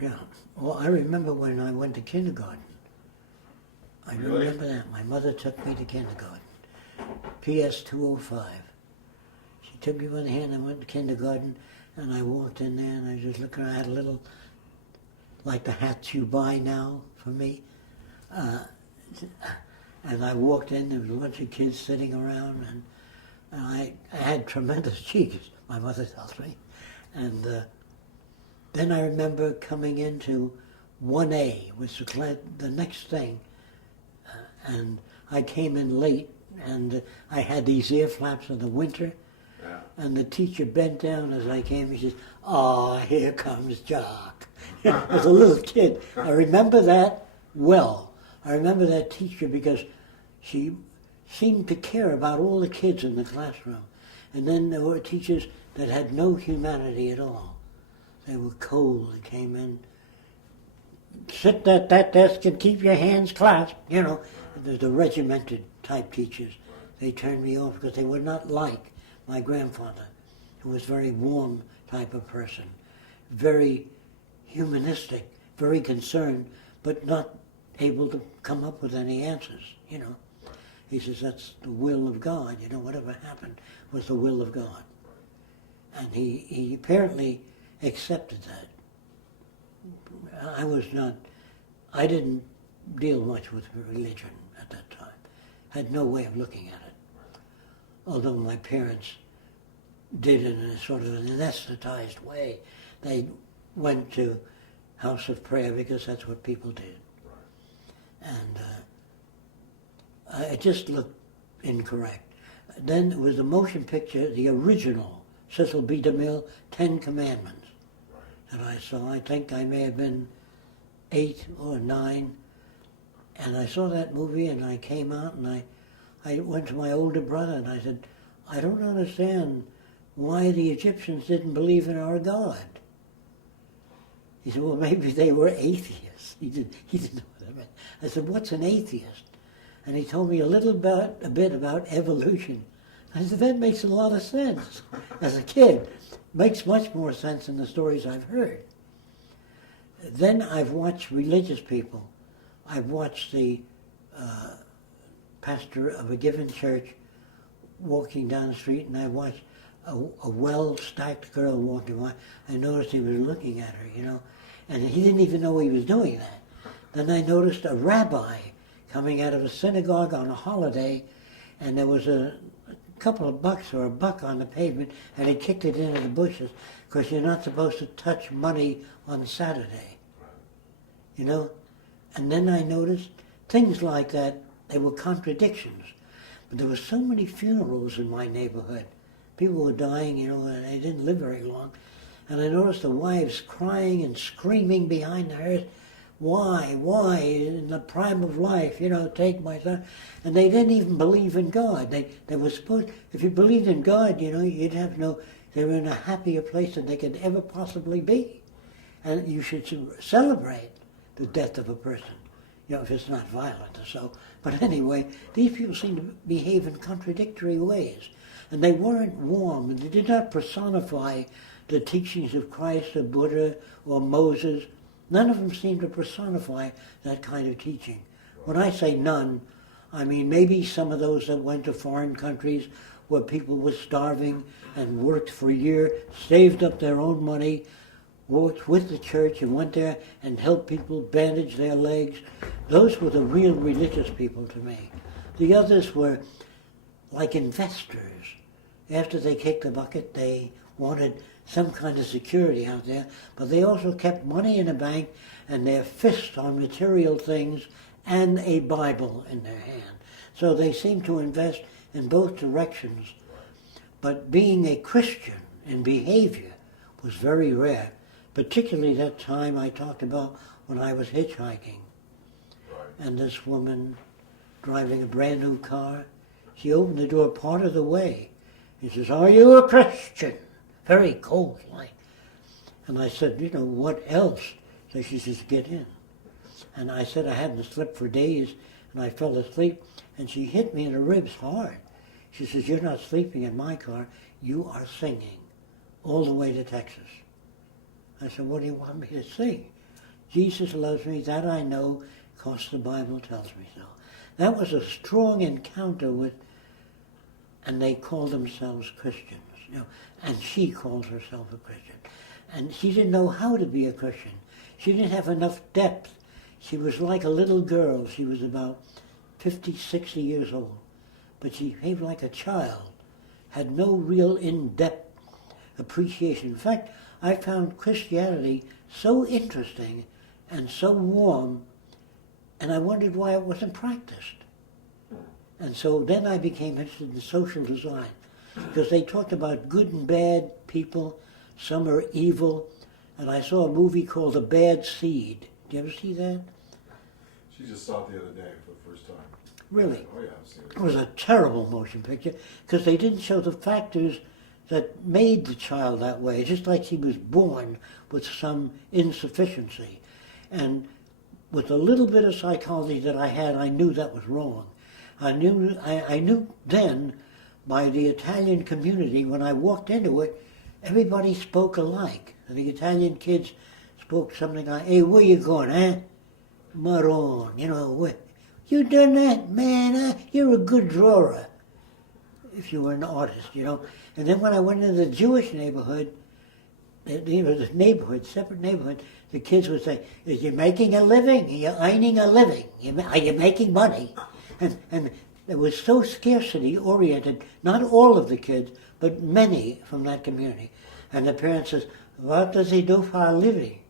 Yeah. Well, I remember when I went to kindergarten. I Really? remember that. My mother took me to kindergarten. PS 205. She took me by the hand. I went to kindergarten, and I walked in there, and I was just looking. I had a little, like the hats you buy now for me. Uh, and I walked in. There was a bunch of kids sitting around, and I had tremendous cheeks. My mother tells me, and then I remember coming into 1A, which was the next thing, and I came in late, and I had these ear flaps in the winter, Yeah. and the teacher bent down as I came. He says, "Ah, here comes Jacque." As a little kid, I remember that well. I remember that teacher because she seemed to care about all the kids in the classroom. And then there were teachers that had no humanity at all. They were cold. They came in, sit at that desk and keep your hands clasped. You know, the regimented type teachers. They turned me off because they were not like my grandfather, who was a very warm type of person, very humanistic, very concerned, but not able to come up with any answers, you know. He says, that's the will of God, you know, whatever happened was the will of God. And he apparently accepted that. I didn't deal much with religion at that time. Had no way of looking at it. Although my parents did it in a sort of an anesthetized way. They went to house of prayer because that's what people did. And it just looked incorrect. Then it was the motion picture, the original Cecil B. DeMille, 10 Commandments, that I saw. I think I may have been 8 or 9, and I saw that movie, and I came out, and I went to my older brother, and I said, I don't understand why the Egyptians didn't believe in our God. He said, well, maybe they were atheists. He didn't know what that meant. I said, what's an atheist? And he told me a bit about evolution. I said, that makes a lot of sense. As a kid, makes much more sense than the stories I've heard. Then I've watched religious people. I've watched the pastor of a given church walking down the street, and I watched a well-stacked girl walking by. I noticed he was looking at her, you know, and he didn't even know he was doing that. Then I noticed a rabbi coming out of a synagogue on a holiday, and there was a couple of bucks or a buck on the pavement, and he kicked it into the bushes because you're not supposed to touch money on Saturday, you know. And then I noticed things like that. They were contradictions, but there were so many funerals in my neighborhood. People were dying, you know, and they didn't live very long. And I noticed the wives crying and screaming behind the hearse, why, in the prime of life, you know, take my son. And they didn't even believe in God. They were supposed, if you believed in God, you know, you'd have they were in a happier place than they could ever possibly be. And you should celebrate the death of a person, you know, if it's not violent or so. But anyway, these people seem to behave in contradictory ways. And they weren't warm, and they did not personify the teachings of Christ or Buddha or Moses. None of them seemed to personify that kind of teaching. When I say none, I mean maybe some of those that went to foreign countries where people were starving and worked for a year, saved up their own money, worked with the church and went there and helped people bandage their legs. Those were the real religious people to me. The others were like investors. After they kicked the bucket, they wanted some kind of security out there, but they also kept money in the bank and their fist on material things and a Bible in their hand. So they seemed to invest in both directions. But being a Christian in behavior was very rare, particularly that time I talked about when I was hitchhiking. And this woman driving a brand new car, she opened the door part of the way. He says, are you a Christian? Very cold like. And I said, you know, what else? So she says, get in. And I said I hadn't slept for days, and I fell asleep, and she hit me in the ribs hard. She says, you're not sleeping in my car, you are singing all the way to Texas. I said, what do you want me to sing? Jesus loves me, that I know, because the Bible tells me so. That was a strong encounter with, and they called themselves Christians, you know, and she called herself a Christian. And she didn't know how to be a Christian. She didn't have enough depth. She was like a little girl. She was about 50, 60 years old. But she behaved like a child, had no real in-depth appreciation. In fact, I found Christianity so interesting and so warm, and I wondered why it wasn't practiced. And so then I became interested in social design, because they talked about good and bad people, some are evil, and I saw a movie called The Bad Seed. Did you ever see that? She just saw it the other day for the first time. Really? Oh yeah, I've seen it. It was a terrible motion picture, because they didn't show the factors that made the child that way, just like she was born with some insufficiency. And with a little bit of psychology that I had, I knew that was wrong. I knew then, by the Italian community, when I walked into it, everybody spoke alike. The Italian kids spoke something like, "Hey, where you going, eh? Maron, you know, you done that, man, you're a good drawer." If you were an artist, you know. And then when I went into the Jewish neighborhood, the neighborhood, separate neighborhood, the kids would say, "Are you making a living? Are you earning a living? Are you making money?" And it was so scarcity-oriented, not all of the kids, but many from that community. And the parents says, "What does he do for a living?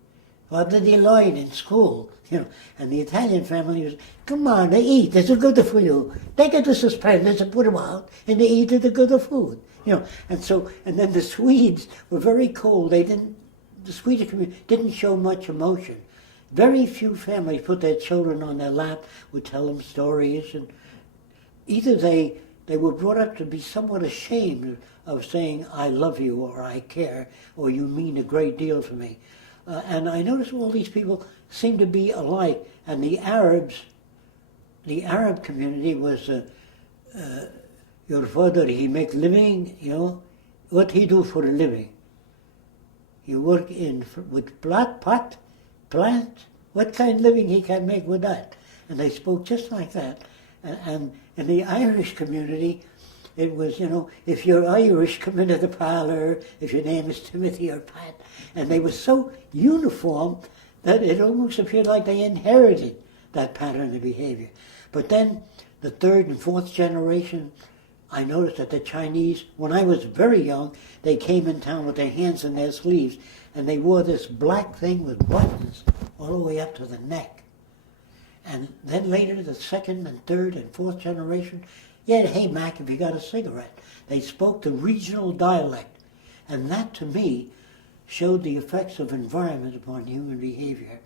What did he learn in school?" You know, and the Italian family was, "Come on, they eat. It's good for you. Take it to suspenders and put them out, and they eat the good food." You know, and then the Swedes were very cold. The Swedish community didn't show much emotion. Very few families put their children on their lap, would tell them stories, and either they were brought up to be somewhat ashamed of saying, "I love you," or "I care," or "You mean a great deal to me." And I noticed all these people seemed to be alike. And the Arab community was, your father, he make living, you know, what he do for a living? He work with plant, what kind of living he can make with that? And they spoke just like that. And in the Irish community, it was, you know, if you're Irish, come into the parlor, if your name is Timothy or Pat. And they were so uniform that it almost appeared like they inherited that pattern of behavior. But then the third and fourth generation, I noticed that the Chinese, when I was very young, they came in town with their hands in their sleeves, and they wore this black thing with buttons all the way up to the neck. And then later, the second and third and fourth generation, yeah, "Hey, Mac, have you got a cigarette?" They spoke the regional dialect. And that, to me, showed the effects of environment upon human behavior.